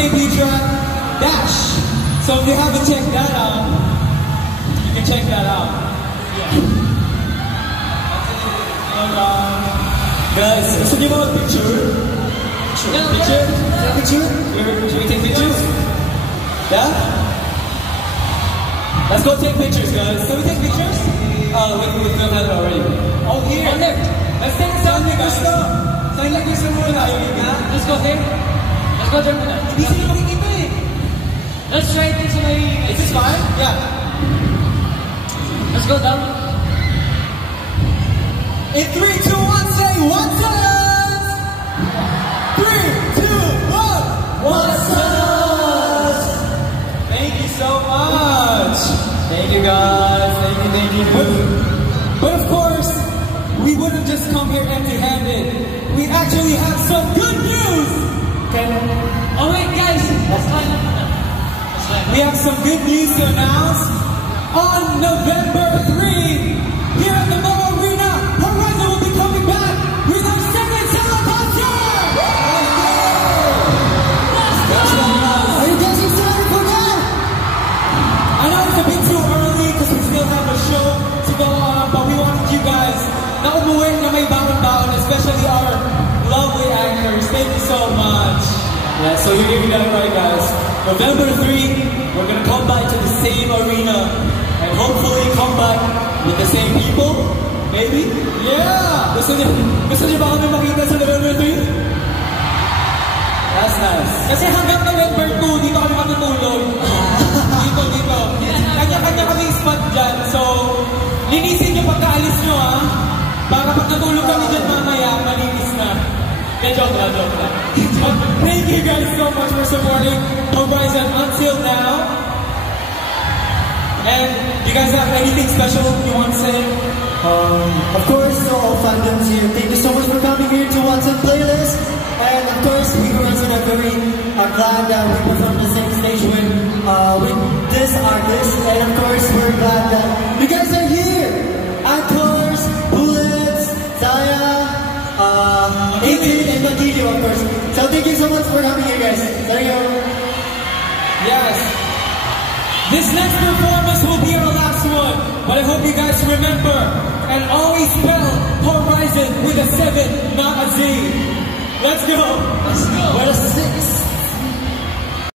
debut track, Dash. So if you haven't checked that out, you can check that out. Guys, gusto niyo ba mag-picture? Picture? Picture? Should we take pictures? Yeah? Let's go take pictures, guys. Can we take pictures? We've done that already. Oh, here. Oh, there. Let's take a selfie, guys. Sign like this muna. Let's go here. Let's go there muna. Hindi sila makikita eh. Let's try it sa may... Is this fine? Yeah. Let's go down. In 3, 2, 1, say what's up? 3, 2, 1. What's up? Thank you so much. Thank you guys. Thank you. But of course, we wouldn't just come here empty-handed. We actually have some good news. Oh wait, guys. We have some good news to announce. On November 3, here at the Mo Arena, Horizon will be coming back with our second solo concert! Are you guys excited for that? I know it's a bit too early because we still have a show to go on, but we wanted you guys na umuwi na may baon-baon, especially our lovely actors. Thank you so much. Yeah, so you're hearing that right, guys. November 3, we're gonna come back to the same arena and hopefully come back with the same people, maybe? Yeah! Gusto niyo ba kami makita sa November 3? That's nice. Kasi hanggang November 2, dito kami matutulog. Dito. Kanya-kanya kami spot dyan. So, linisin niyo pagkaalis niyo, ha? Para pag natulog kami dyan mamaya, malinis na. Joke lang. Thank you guys so much for supporting Horizon until now. And you guys have anything special you want to say? Of course, to all fandoms here, thank you so much for coming here to What's Up Playlist. And of course, we Horizon are very glad that we performed the same stage with this artist. And of course, we're glad that you guys are here. Actors, Bullets, Zaya, 18 and Matilio, of course. So thank you so much for coming here, guys. Thank you. Yes. This next performance will be our last one, but I hope you guys remember and always spell Horizon with a 7, not a Z. Let's go. With a 6.